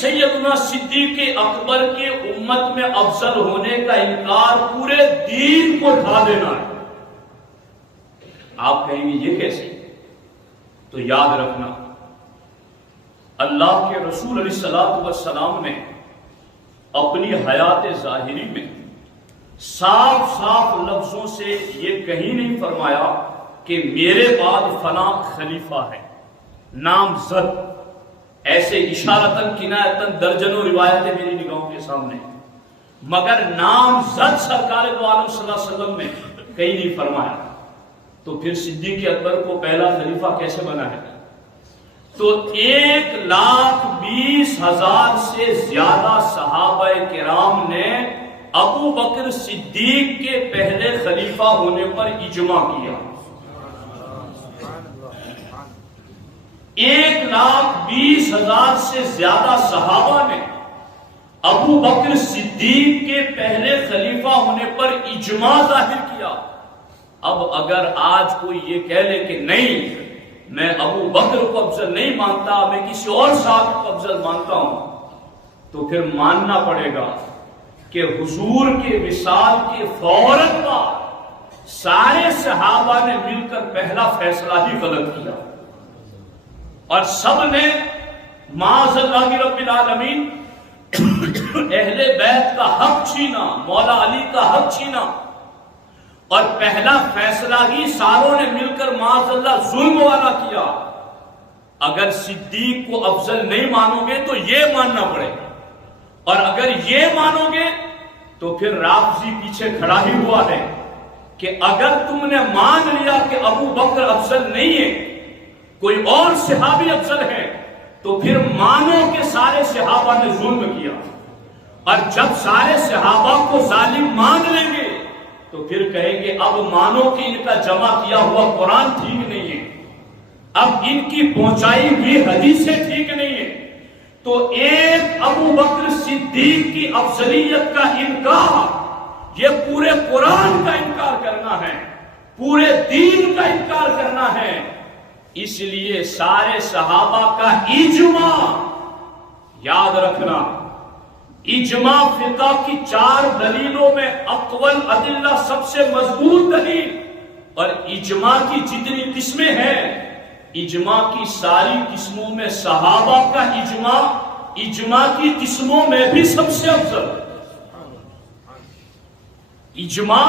سیدنا صدیق اکبر کے امت میں افضل ہونے کا انکار پورے دین کو ڈھا دینا ہے. آپ کہیں گے یہ کیسے؟ تو یاد رکھنا، اللہ کے رسول علیہ الصلوۃ والسلام نے اپنی حیات ظاہری میں صاف صاف لفظوں سے یہ کہیں نہیں فرمایا کہ میرے بعد فلاں خلیفہ ہے، نامزد. ایسے اشارتاً کنایتاً درجنوں روایتیں میری نگاہوں کے سامنے، مگر نامزد سرکار دو عالم صلی اللہ علیہ وسلم نے کہیں نہیں فرمایا. تو پھر صدیق اکبر کو پہلا خلیفہ کیسے بنا ہے؟ تو 1,20,000 سے زیادہ صحابہ کرام نے ابو بکر صدیق کے پہلے خلیفہ ہونے پر اجماع کیا. 1,20,000 سے زیادہ صحابہ نے ابو بکر صدیق کے پہلے خلیفہ ہونے پر اجماع ظاہر کیا. اب اگر آج کوئی یہ کہہ لے کہ نہیں، میں ابو بکر کو افضل نہیں مانتا، میں کسی اور صحابی کو افضل مانتا ہوں، تو پھر ماننا پڑے گا کہ حضور کے وصال کے فوراً بعد سارے صحابہ نے مل کر پہلا فیصلہ ہی غلط کیا، اور سب نے معاذ اللہ رب العالمین اہل بیت کا حق چھینا، مولا علی کا حق چھینا، اور پہلا فیصلہ ہی ساروں نے مل کر معاذ اللہ ظلم والا کیا. اگر صدیق کو افضل نہیں مانو گے تو یہ ماننا پڑے گا، اور اگر یہ مانو گے تو پھر رافضی پیچھے کھڑا ہی ہوا ہے کہ اگر تم نے مان لیا کہ ابو بکر افضل نہیں ہے، کوئی اور صحابی افضل ہے، تو پھر مانو کہ سارے صحابہ نے ظلم کیا. اور جب سارے صحابہ کو ظالم مان لیں گے تو پھر کہیں گے اب مانو کہ ان کا جمع کیا ہوا قرآن ٹھیک نہیں ہے، اب ان کی پہنچائی ہوئی حدیثیں ٹھیک نہیں ہے. تو ایک ابو بکر صدیق کی افضلیت کا انکار، یہ پورے قرآن کا انکار کرنا ہے، پورے دین کا انکار کرنا ہے. اس لیے سارے صحابہ کا اجماع، یاد رکھنا، اجماع فقہ کی 4 دلیلوں میں اقوال ادلہ سب سے مضبوط دلیل، اور اجماع کی جتنی قسمیں ہیں، اجماع کی ساری قسموں میں صحابہ کا اجماع اجماع کی قسموں میں بھی سب سے افضل. اجماع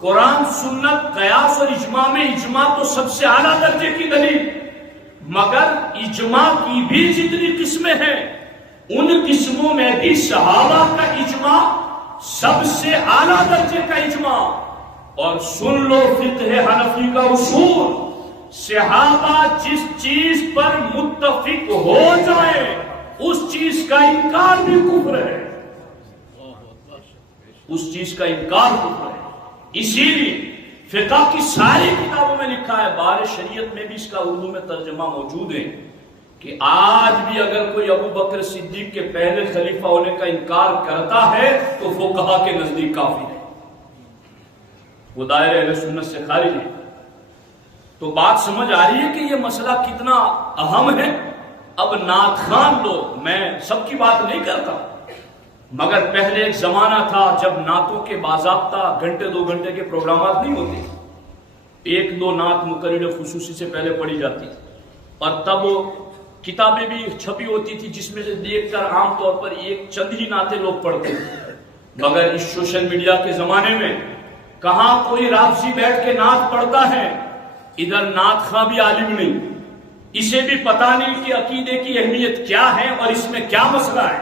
قرآن، سنت، قیاس اور اجماع میں اجماع تو سب سے اعلیٰ درجے کی دلیل، مگر اجماع کی بھی جتنی قسمیں ہیں ان قسموں میں بھی صحابہ کا اجماع سب سے اعلیٰ درجے کا اجماع. اور سن لو فقہ حنفی کا اصول، صحابہ جس چیز پر متفق ہو جائے اس چیز کا انکار بھی کفر ہے، اس چیز کا انکار کفر ہے. اسی لیے فقہ کی ساری کتابوں میں لکھا ہے، بار شریعت میں بھی اس کا اردو میں ترجمہ موجود ہے، کہ آج بھی اگر کوئی ابو بکر صدیق کے پہلے خلیفہ ہونے کا انکار کرتا ہے تو فقہا کے نزدیک کافر ہے، وہ دائرہ اہل سنت سے خارج ہے. تو بات سمجھ آ رہی ہے کہ یہ مسئلہ کتنا اہم ہے. اب نعت خوان لوگ، میں سب کی بات نہیں کرتا، مگر پہلے ایک زمانہ تھا جب نعتوں کے باضابطہ گھنٹے 2 گھنٹے کے پروگرامات نہیں ہوتے، 1-2 نعت مقرر خصوصی سے پہلے پڑھی جاتی تھی، اور تب کتابیں بھی چھپی ہوتی تھی جس میں سے دیکھ کر عام طور پر 1 چند ہی نعتیں لوگ پڑھتے تھے. مگر اس سوشل میڈیا کے زمانے میں کہاں کوئی رافضی بیٹھ کے نعت پڑھتا ہے، ادھر نعت خواں بھی عالم نہیں، اسے بھی پتا نہیں کہ عقیدے کی اہمیت کیا ہے اور اس میں کیا مسئلہ ہے،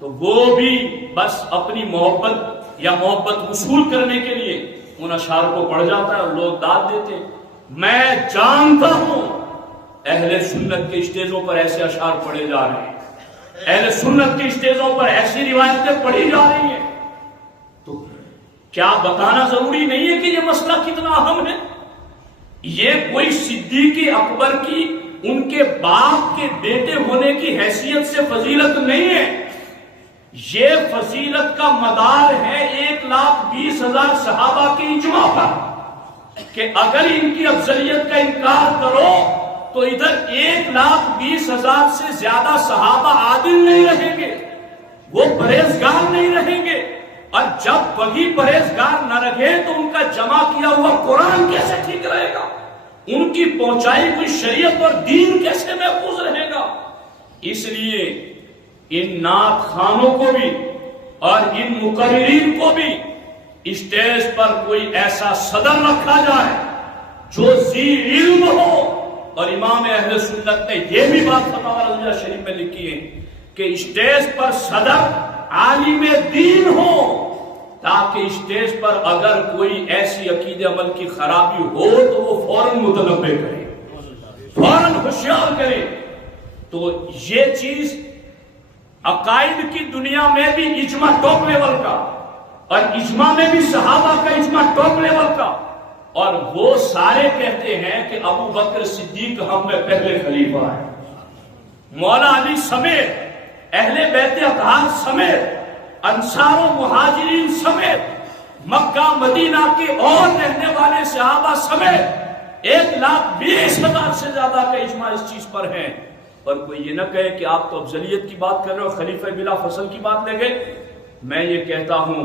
تو وہ بھی بس اپنی محبت یا محبت وصول کرنے کے لیے ان اشعار کو پڑھ جاتا ہے اور لوگ داد دیتے. میں جانتا ہوں اہل سنت کے اسٹیجوں پر ایسے اشعار پڑھے جا رہے ہیں، اہل سنت کے اسٹیجوں پر ایسی روایتیں پڑھی جا رہی ہیں. تو کیا بتانا ضروری نہیں ہے کہ یہ مسئلہ کتنا اہم ہے؟ یہ کوئی صدیق اکبر کی ان کے باپ کے بیٹے ہونے کی حیثیت سے فضیلت نہیں ہے، یہ فضیلت کا مدار ہے 1,20,000 صحابہ کے اجماع پر، کہ اگر ان کی افضلیت کا انکار کرو تو ادھر 1,20,000 سے زیادہ صحابہ عادل نہیں رہے. جب وہی پرہیزگار نہ رہے تو ان کا جمع کیا ہوا قرآن کیسے ٹھیک رہے گا؟ ان کی پہنچائی ہوئی شریعت اور دین کیسے محفوظ رہے گا؟ اس لیے ان نعت خانوں کو بھی اور ان مقررین کو بھی اسٹیج پر کوئی ایسا صدر رکھا جائے جو ذی علم ہو. اور امام اہل سنت نے یہ بھی بات فتاوی رضیہ شریف میں لکھی ہے کہ اسٹیج پر صدر عالم دین ہو، تاکہ اسٹیج پر اگر کوئی ایسی عقیدے عمل کی خرابی ہو تو وہ فوراً متنبہ کرے، فوراً ہوشیار کرے. تو یہ چیز عقائد کی دنیا میں بھی اجماع ٹاپ لیول کا، اور اجماع میں بھی صحابہ کا اجماع ٹاپ لیول کا، اور وہ سارے کہتے ہیں کہ ابو بکر صدیق ہم میں پہلے خلیفہ ہے. مولا علی سمیت، اہل بیت اطہار سمیت، انصار و مہاجرین سمیت، مکہ مدینہ کے اور رہنے والے صحابہ سمیت 1,20,000 سے زیادہ کا اجماع اس چیز پر ہے. اور کوئی یہ نہ کہے کہ آپ تو افضلیت کی بات کر رہے ہو، خلیفہ بلا فصل کی بات لے گئے. میں یہ کہتا ہوں،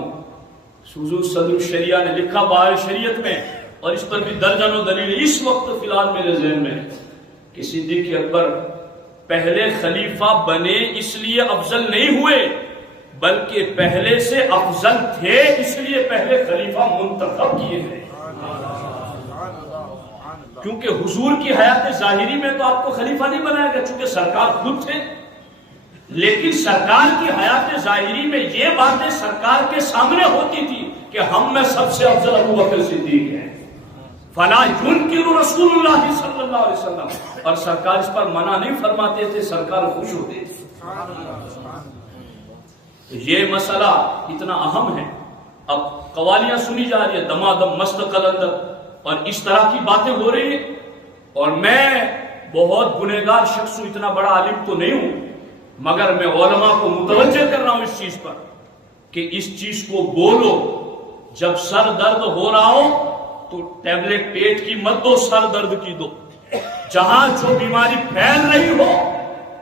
حضور صدر الشریعہ نے لکھا بہار شریعت میں، اور اس پر بھی درجنوں دلیل اس وقت فی الحال میرے ذہن میں، کہ صدیق اکبر پہلے خلیفہ بنے اس لیے افضل نہیں ہوئے، بلکہ پہلے سے افضل تھے اس لیے پہلے خلیفہ منتخب کیے گئے. کیونکہ حضور کی حیات ظاہری میں تو آپ کو خلیفہ نہیں بنایا گیا، چونکہ سرکار خود تھے. لیکن سرکار کی حیات ظاہری میں یہ باتیں سرکار کے سامنے ہوتی تھی کہ ہم میں سب سے افضل ابو بکر صدیق ہیں. فلا ينکر رسول اللہ صلی اللہ علیہ وسلم، اور سرکار اس پر منع نہیں فرماتے تھے، سرکار خوش ہوتے تھے. یہ مسئلہ اتنا اہم ہے. اب قوالیاں سنی جا رہی ہے، دمادم مست قلندر، اور اس طرح کی باتیں ہو رہی ہیں. اور میں بہت گنہگار شخص ہوں، اتنا بڑا عالم تو نہیں ہوں، مگر میں علماء کو متوجہ کر رہا ہوں اس چیز پر کہ اس چیز کو بولو. جب سر درد ہو رہا ہو تو ٹیبلٹ پیٹ کی مت دو، سر درد کی دو. جہاں جو بیماری پھیل رہی ہو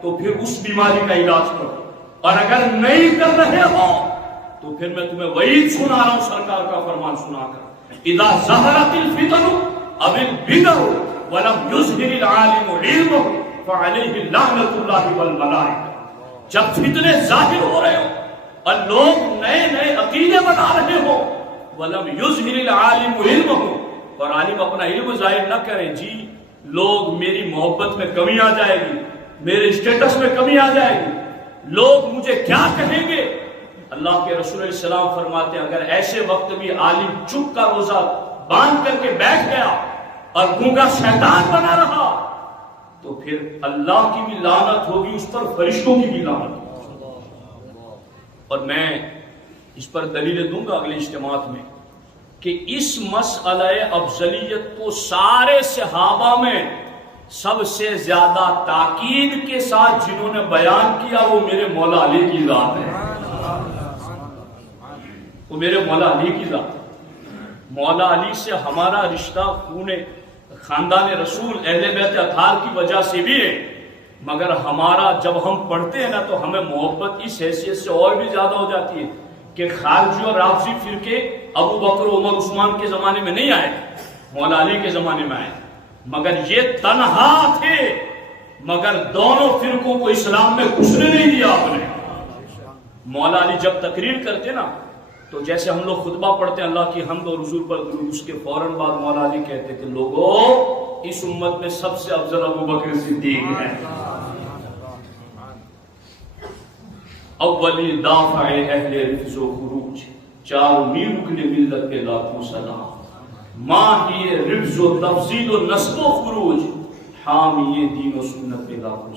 تو پھر اس بیماری کا علاج کرو، اور اگر نہیں کر رہے ہو تو پھر میں تمہیں وعید سنا رہا ہوں سرکار کا فرمان سنا کر. اذا ظہرت الفتن او البدع ولم یظہر العالم علمہ فعلیہ لعنۃ اللہ والملائکہ. جب فتنے ظاہر ہو رہے ہو اور لوگ نئے نئے عقیدے بنا رہے ہو، وَلَمْ يُظْهِرِ الْعَالِمُ عِلْمَهُ، اور عالم اپنا علم ظاہر نہ کریں، جی لوگ میری محبت میں کمی آ جائے گی، میرے اسٹیٹس میں کمی آ جائے گی، لوگ مجھے کیا کہیں گے. اللہ کے رسول علیہ السلام فرماتے ہیں اگر ایسے وقت بھی عالم چپ کا روزہ باندھ کر کے بیٹھ گیا اور گونگا شیطان بنا رہا تو پھر اللہ کی بھی لعنت ہوگی اس پر، فرشتوں کی بھی لعنت ہوگی. اور میں اس پر دلیلیں دوں گا اگلے اجتماعات میں کہ اس مسئلہ افضلیت کو سارے صحابہ میں سب سے زیادہ تاکید کے ساتھ جنہوں نے بیان کیا وہ میرے مولا علی کی ذات ہے. وہ میرے مولا علی کی ذات ہے. مولا علی سے ہمارا رشتہ خون خاندان رسول اہل بیت اطہار کی وجہ سے بھی ہے، مگر ہمارا جب ہم پڑھتے ہیں نا تو ہمیں محبت اس حیثیت سے اور بھی زیادہ ہو جاتی ہے کہ خارجی اور رافضی فرقے ابو بکر عمر عثمان کے زمانے میں نہیں آئے، مولا علی کے زمانے میں آئے، مگر یہ تنہا تھے. مگر دونوں فرقوں کو اسلام میں گھسنے نہیں دیا آپ نے. مولا علی جب تقریر کرتے نا تو جیسے ہم لوگ خطبہ پڑھتے ہیں اللہ کی حمد اور حضور پر درود، اس کے فوراً بعد مولا علی کہتے کہ لوگوں اس امت میں سب سے افضل ابو بکر صدیق ہے. اولی دافع اہل رفض و خروج، چارمی رکن ملت کے لاکھوں سلام، ماہی رفض و تفضیل و نسب و خروج، حامی دین و سنت کے لاکھوں